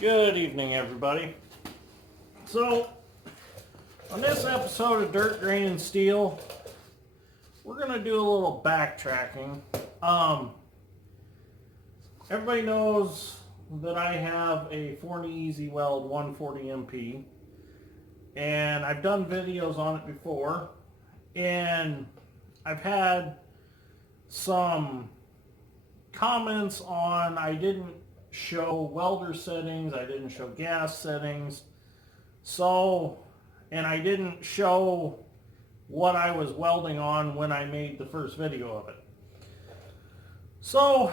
Good evening, everybody. So, on this episode of Dirt, Grain, and Steel, we're going to do a little backtracking. Everybody knows that I have a Forney Easy Weld 140 MP, and I've done videos on it before, and I've had some comments on I didn't show welder settings, I didn't show gas settings, and I didn't show what I was welding on when I made the first video of it. So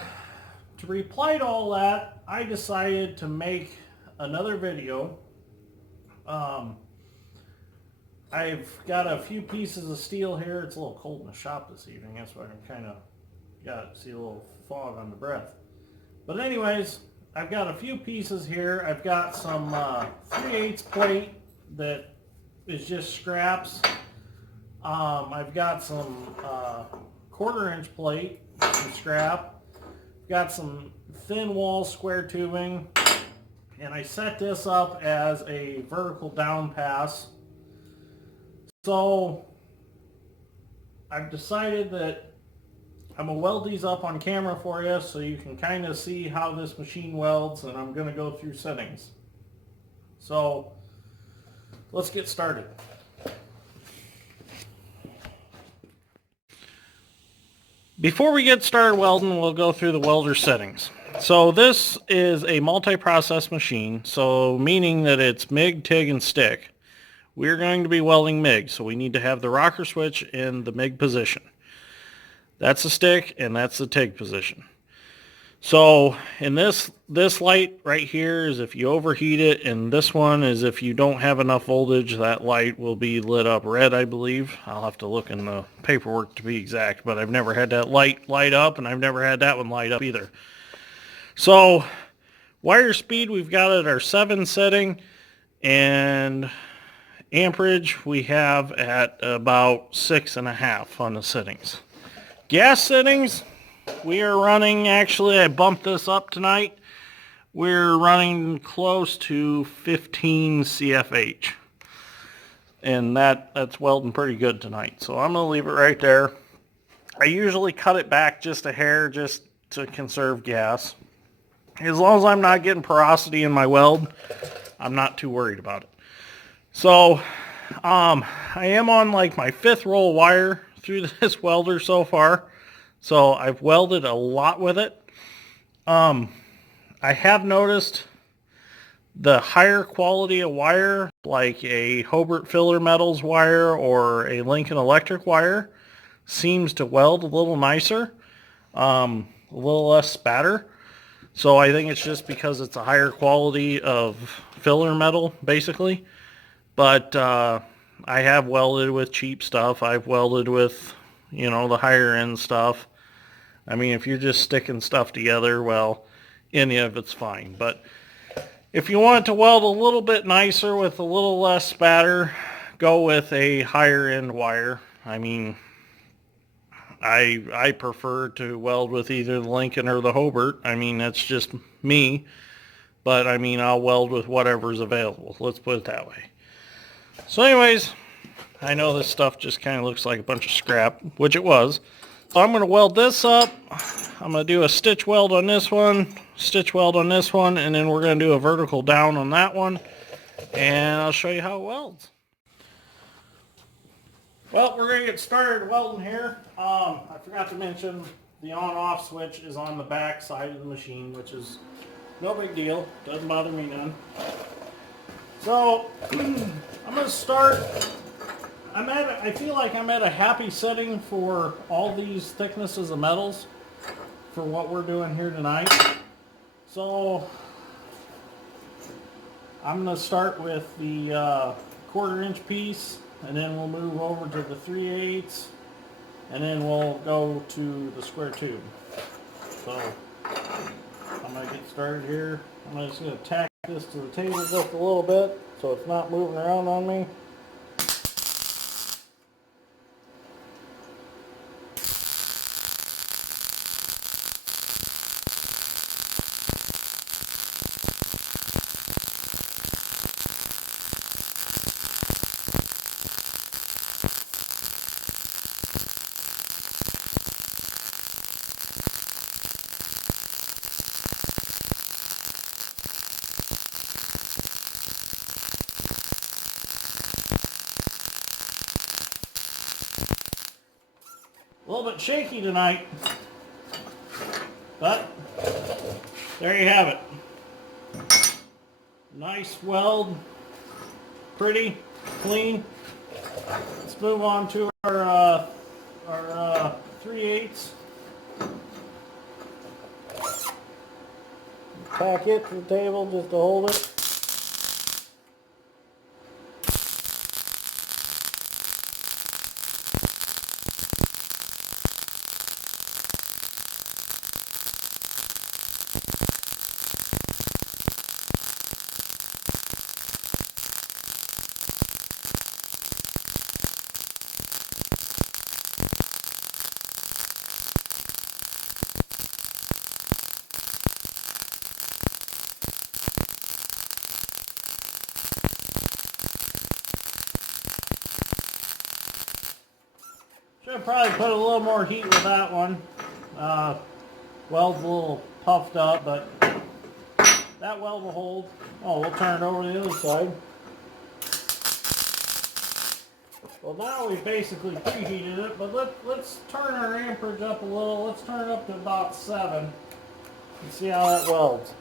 to reply to all that, I decided to make another video. I've got a few pieces of steel here. It's a little cold in the shop this evening, that's why I'm kind of see a little fog on the breath. But anyways, I've got a few pieces here. I've got some 3/8 plate that is just scraps. I've got some 1/4 inch plate, some scrap. I've got some thin wall square tubing, and I set this up as a vertical down pass. So I've decided that I'm going to weld these up on camera for you so you can kind of see how this machine welds, and I'm going to go through settings. So let's get started. Before we get started welding, we'll go through the welder settings. So this is a multi-process machine, so meaning that it's MIG, TIG, and stick. We're going to be welding MIG, so we need to have the rocker switch in the MIG position. That's the stick and that's the TIG position. So in this light right here is if you overheat it, and this one is if you don't have enough voltage, that light will be lit up red, I believe. I'll have to look in the paperwork to be exact, but I've never had that light up, and I've never had that one light up either. So wire speed, we've got at our 7 setting, and amperage we have at about 6.5 on the settings. Gas settings, we are running, actually I bumped this up tonight, we're running close to 15 CFH. And that's welding pretty good tonight. So I'm going to leave it right there. I usually cut it back just a hair just to conserve gas. As long as I'm not getting porosity in my weld, I'm not too worried about it. So I am on like my 5th roll of wire through this welder so far, so I've welded a lot with it. I have noticed the higher quality of wire, like a Hobart Filler Metals wire or a Lincoln Electric wire, seems to weld a little nicer, a little less spatter. So I think it's just because it's a higher quality of filler metal, basically. But I have welded with cheap stuff. I've welded with, the higher end stuff. I mean, if you're just sticking stuff together, well, any of it's fine. But if you want to weld a little bit nicer with a little less spatter, go with a higher end wire. I mean, I prefer to weld with either the Lincoln or the Hobart. I mean, that's just me. But I mean, I'll weld with whatever's available. Let's put it that way. So anyways, I know this stuff just kind of looks like a bunch of scrap, which it was. So I'm going to weld this up. I'm going to do a stitch weld on this one, stitch weld on this one, and then we're going to do a vertical down on that one, and I'll show you how it welds. Well, we're going to get started welding here. I forgot to mention the on-off switch is on the back side of the machine, which is no big deal. Doesn't bother me none. So I'm going to start. I feel like I'm at a happy setting for all these thicknesses of metals for what we're doing here tonight. So I'm going to start with the 1/4 inch piece, and then we'll move over to the 3/8, and then we'll go to the square tube. So I'm going to get started here. I'm just going to tack this to the table just a little bit so it's not moving around on me. A little bit shaky tonight, but there you have it. Nice weld, pretty, clean. Let's move on to our 3/8. Tack it to the table just to hold it. Should probably put a little more heat with that one. Weld's a little puffed up, but that weld will hold. Oh, we'll turn it over to the other side. Well, now we've basically preheated it, but let's turn our amperage up a little. Let's turn it up to about 7 and see how that welds.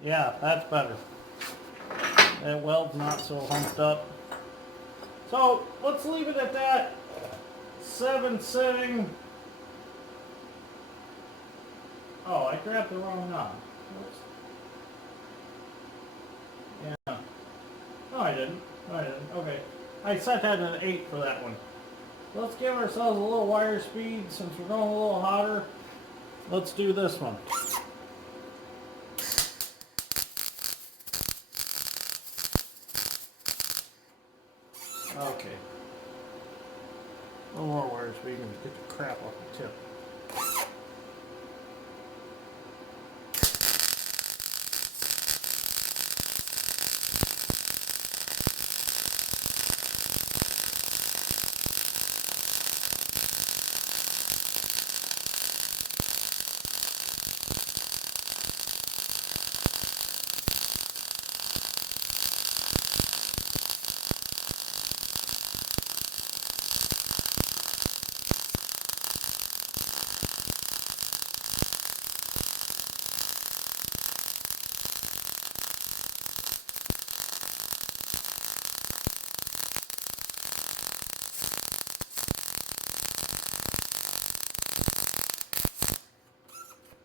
Yeah, that's better. That weld's not so humped up. So let's leave it at that 7 setting. Oh, I grabbed the wrong knob. Oops. Yeah. No, I didn't. No, I didn't. Okay. I set that at 8 for that one. Let's give ourselves a little wire speed since we're going a little hotter. Let's do this one. Okay. A little more wire speed and get the crap off the tip.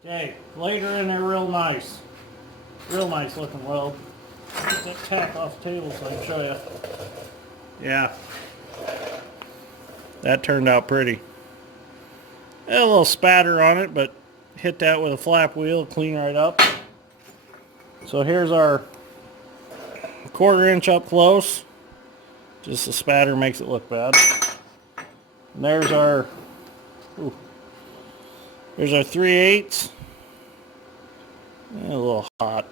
Okay, later in there real nice. Real nice looking weld. Get that tack off the table so I can show you. Yeah. That turned out pretty. Had a little spatter on it, but hit that with a flap wheel, clean right up. So here's our 1/4 inch up close. Just the spatter makes it look bad. And there's our, there's our 3/8. A little hot.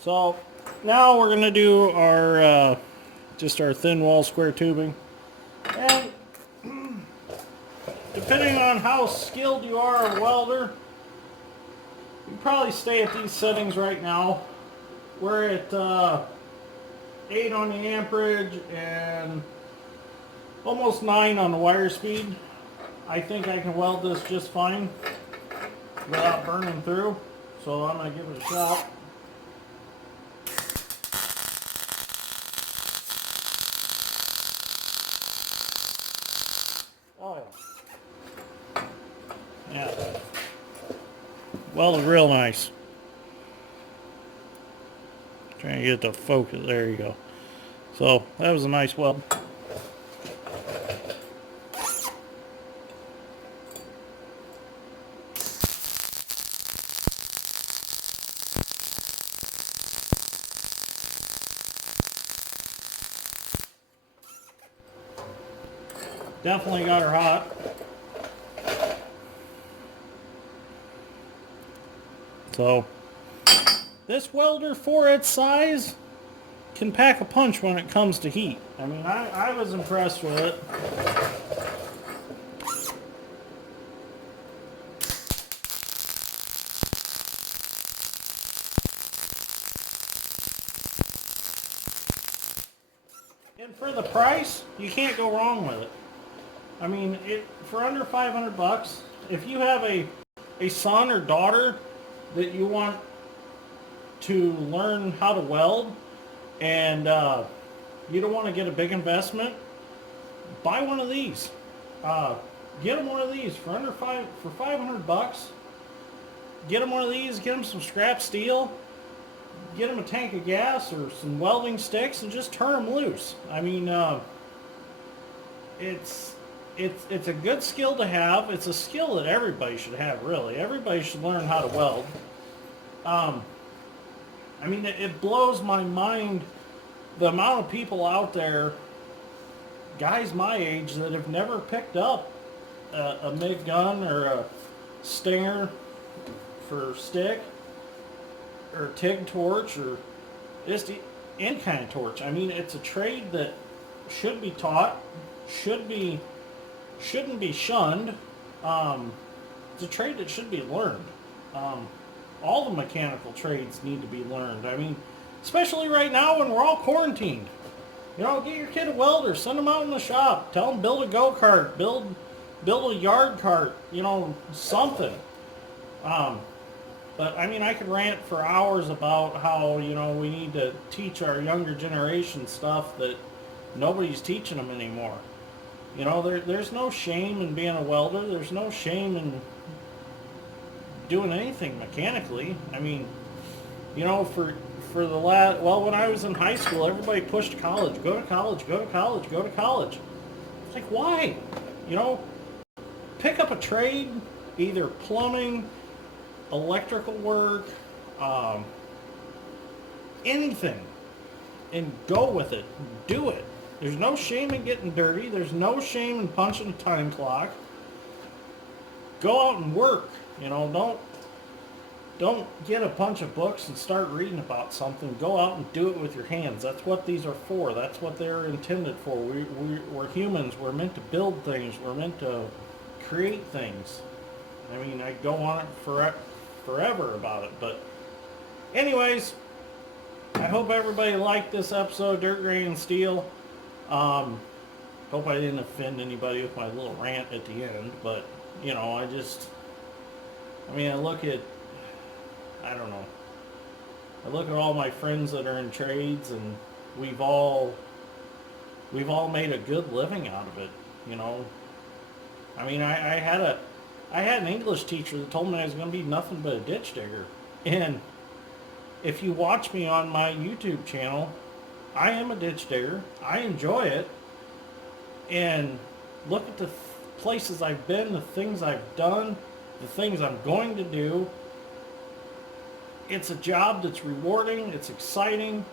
So now we're going to do our just our thin wall square tubing. And depending on how skilled you are a welder, you probably stay at these settings right now. We're at 8 on the amperage and almost 9 on the wire speed. I think I can weld this just fine without burning through, so I'm going to give it a shot. Oh yeah. Yeah. Welded real nice. Trying to get the focus. There you go. So that was a nice weld. Definitely got her hot. So this welder, for its size, can pack a punch when it comes to heat. I mean, I was impressed with it. And for the price, you can't go wrong with it. I mean, for under 500 bucks, if you have a son or daughter that you want to learn how to weld, and you don't want to get a big investment, buy one of these. Get them one of these for 500 bucks. Get them one of these. Get them some scrap steel. Get them a tank of gas or some welding sticks and just turn them loose. I mean, it's a good skill to have. It's a skill that everybody should have, really. Everybody should learn how to weld. I mean, it blows my mind the amount of people out there, guys my age, that have never picked up a MIG gun or a stinger for stick, or a TIG torch, or just any kind of torch. I mean, it's a trade that should be taught, shouldn't be shunned. It's a trade that should be learned. All the mechanical trades need to be learned. I mean, especially right now when we're all quarantined. You know, get your kid a welder, send them out in the shop, tell them build a go-kart, build a yard cart, you know, something. But I mean, I could rant for hours about how, you know, we need to teach our younger generation stuff that nobody's teaching them anymore. You know, there's no shame in being a welder. There's no shame in doing anything mechanically. I mean, you know, for the when I was in high school, everybody pushed college. Go to college, go to college, go to college. It's like, why? You know, pick up a trade, either plumbing, electrical work, anything, and go with it. Do it. There's no shame in getting dirty. There's no shame in punching a time clock. Go out and work. You know, don't get a bunch of books and start reading about something. Go out and do it with your hands. That's what these are for. That's what they're intended for. We're humans. We're meant to build things. We're meant to create things. I mean, I go on it forever about it. But anyways, I hope everybody liked this episode, Dirt, Grain, and Steel. Hope I didn't offend anybody with my little rant at the end. But, you know, I look at all my friends that are in trades, and we've all made a good living out of it, you know. I mean, I had an English teacher that told me I was going to be nothing but a ditch digger. And if you watch me on my YouTube channel, I am a ditch digger. I enjoy it. And look at the places I've been, the things I've done, the things I'm going to do. It's a job that's rewarding. It's exciting.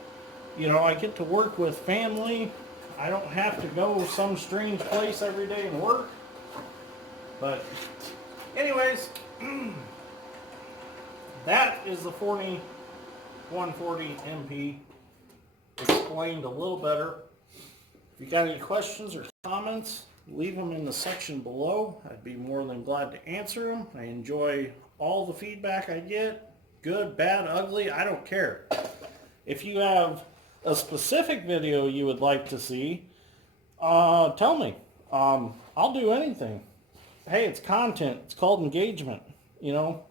You know, I get to work with family. I don't have to go some strange place every day and work. But anyways, that is the Forney 140 MP explained a little better. If you got any questions or comments, leave them in the section below. I'd be more than glad to answer them. I enjoy all the feedback I get. Good, bad, ugly, I don't care. If you have a specific video you would like to see, tell me. I'll do anything. Hey, it's content. It's called engagement. You know,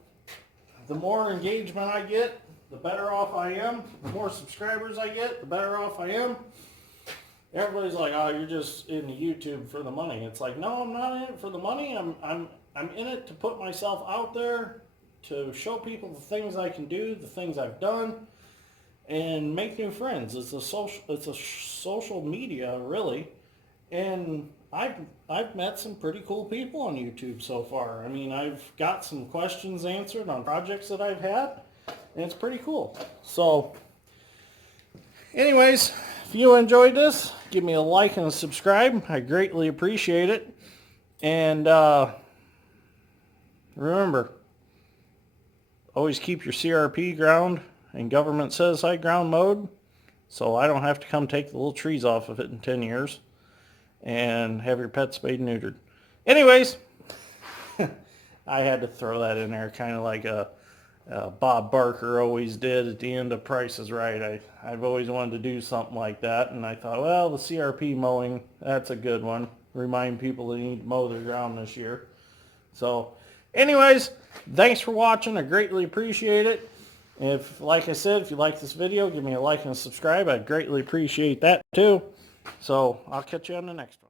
the more engagement I get, the better off I am. The more subscribers I get, the better off I am. Everybody's like, oh, you're just in YouTube for the money. It's like, no, I'm not in it for the money. I'm in it to put myself out there, to show people the things I can do, the things I've done, and make new friends. It's a social media, really. And I've met some pretty cool people on YouTube so far. I mean, I've got some questions answered on projects that I've had, and it's pretty cool. So, anyways, if you enjoyed this, give me a like and a subscribe. I greatly appreciate it. And remember, always keep your CRP ground and government says high ground mode. so I don't have to come take the little trees off of it in 10 years and have your pet spayed and neutered. Anyways, I had to throw that in there, kind of like Bob Barker always did at the end of Price is Right. I've always wanted to do something like that, and I thought, well, the CRP mowing, that's a good one. Remind people they need to mow their ground this year. So anyways, thanks for watching. I greatly appreciate it. If, like I said, if you like this video, give me a like and a subscribe. I'd greatly appreciate that too. So I'll catch you on the next one.